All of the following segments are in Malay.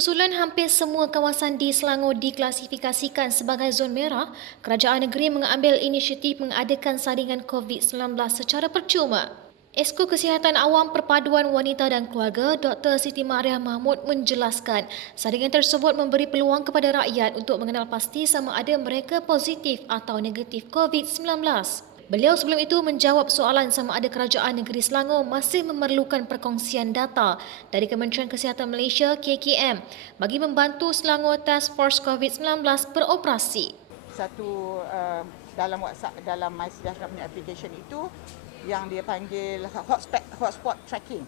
Susulan hampir semua kawasan di Selangor diklasifikasikan sebagai zon merah, kerajaan negeri mengambil inisiatif mengadakan saringan COVID-19 secara percuma. Esko Kesihatan Awam Perpaduan Wanita dan Keluarga, Dr. Siti Mariah Mahmud menjelaskan, saringan tersebut memberi peluang kepada rakyat untuk mengenal pasti sama ada mereka positif atau negatif COVID-19. Beliau sebelum itu menjawab soalan sama ada kerajaan negeri Selangor masih memerlukan perkongsian data dari Kementerian Kesihatan Malaysia KKM bagi membantu Selangor Task Force COVID-19 beroperasi. Satu dalam WhatsApp, dalam MySejahtera punya application itu yang dia panggil hotspot tracking.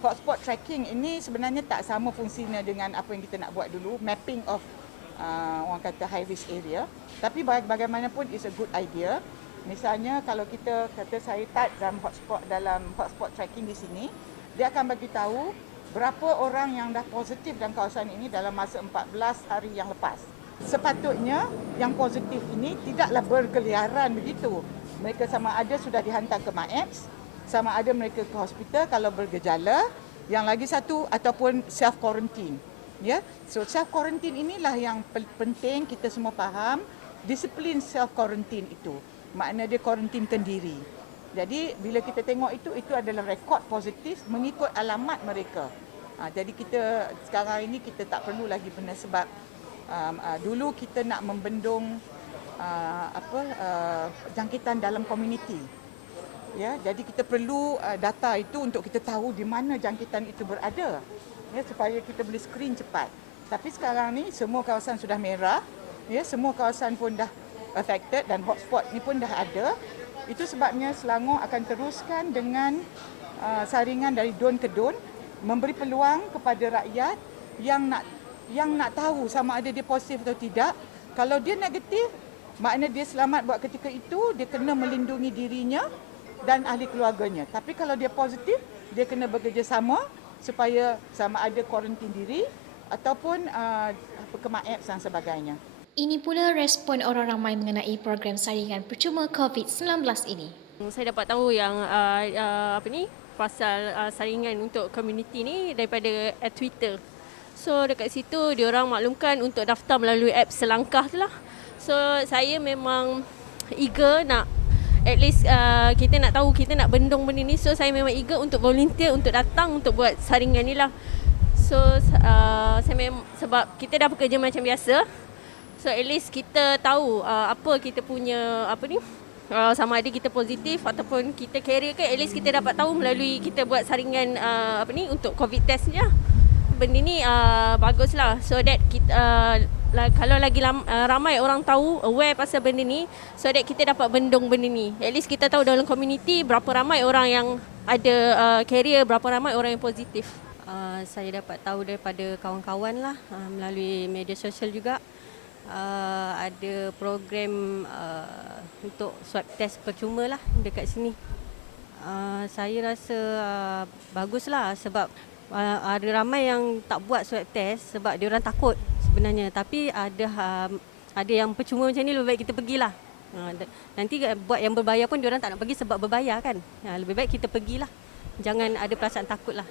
Hotspot tracking ini sebenarnya tak sama fungsinya dengan apa yang kita nak buat dulu, mapping of orang kata high risk area. Tapi bagaimanapun is a good idea. Misalnya kalau kita kata saya type dalam hotspot tracking di sini, dia akan bagi tahu berapa orang yang dah positif dalam kawasan ini dalam masa 14 hari yang lepas. Sepatutnya yang positif ini tidaklah berkeliaran begitu. Mereka sama ada sudah dihantar ke MAEPS, sama ada mereka ke hospital kalau bergejala, yang lagi satu ataupun self quarantine. Ya, so self quarantine inilah yang penting kita semua faham, disiplin self quarantine itu. Makna dia kuarantinkan diri. Jadi bila kita tengok itu adalah rekod positif mengikut alamat mereka. Jadi kita sekarang ini kita tak perlu lagi benda sebab dulu kita nak membendung jangkitan dalam komuniti. Ya, jadi kita perlu data itu untuk kita tahu di mana jangkitan itu berada. Ya, supaya kita boleh screen cepat. Tapi sekarang ni semua kawasan sudah merah. Ya, semua kawasan pun dah affected dan hotspot ni pun dah ada. Itu sebabnya Selangor akan teruskan dengan saringan dari don ke don, memberi peluang kepada rakyat yang nak tahu sama ada dia positif atau tidak. Kalau dia negatif, makna dia selamat buat ketika itu, dia kena melindungi dirinya dan ahli keluarganya. Tapi kalau dia positif, dia kena bekerjasama supaya sama ada kuarantin diri ataupun ke MAEPS dan sebagainya. Ini pula respon orang ramai mengenai program saringan percuma COVID-19 ini. Saya dapat tahu yang pasal saringan untuk komuniti ni daripada Twitter. So dekat situ diorang maklumkan untuk daftar melalui app Selangkah tu lah. So saya memang eager nak at least kita nak tahu, kita nak bendung benda ni. So saya memang eager untuk volunteer untuk datang untuk buat saringan ni lah. So sebab kita dah bekerja macam biasa. So at least kita tahu apa kita punya sama ada kita positif ataupun kita carrier ke, at least kita dapat tahu melalui kita buat saringan untuk COVID test ni lah. Benda ni baguslah, so that kita kalau lagi ramai orang tahu, aware pasal benda ni, so that kita dapat bendung benda ni. At least kita tahu dalam komuniti berapa ramai orang yang ada carrier, berapa ramai orang yang positif. Saya dapat tahu daripada kawan-kawan lah melalui media sosial juga. Ada program untuk swab test percuma lah dekat sini. Saya rasa baguslah sebab ada ramai yang tak buat swab test sebab dia orang takut sebenarnya. Tapi ada yang percuma macam ni, lebih baik kita pergilah. Nanti buat yang berbayar pun dia orang tak nak pergi sebab berbayar kan. Lebih baik kita pergilah. Jangan ada perasaan takut lah.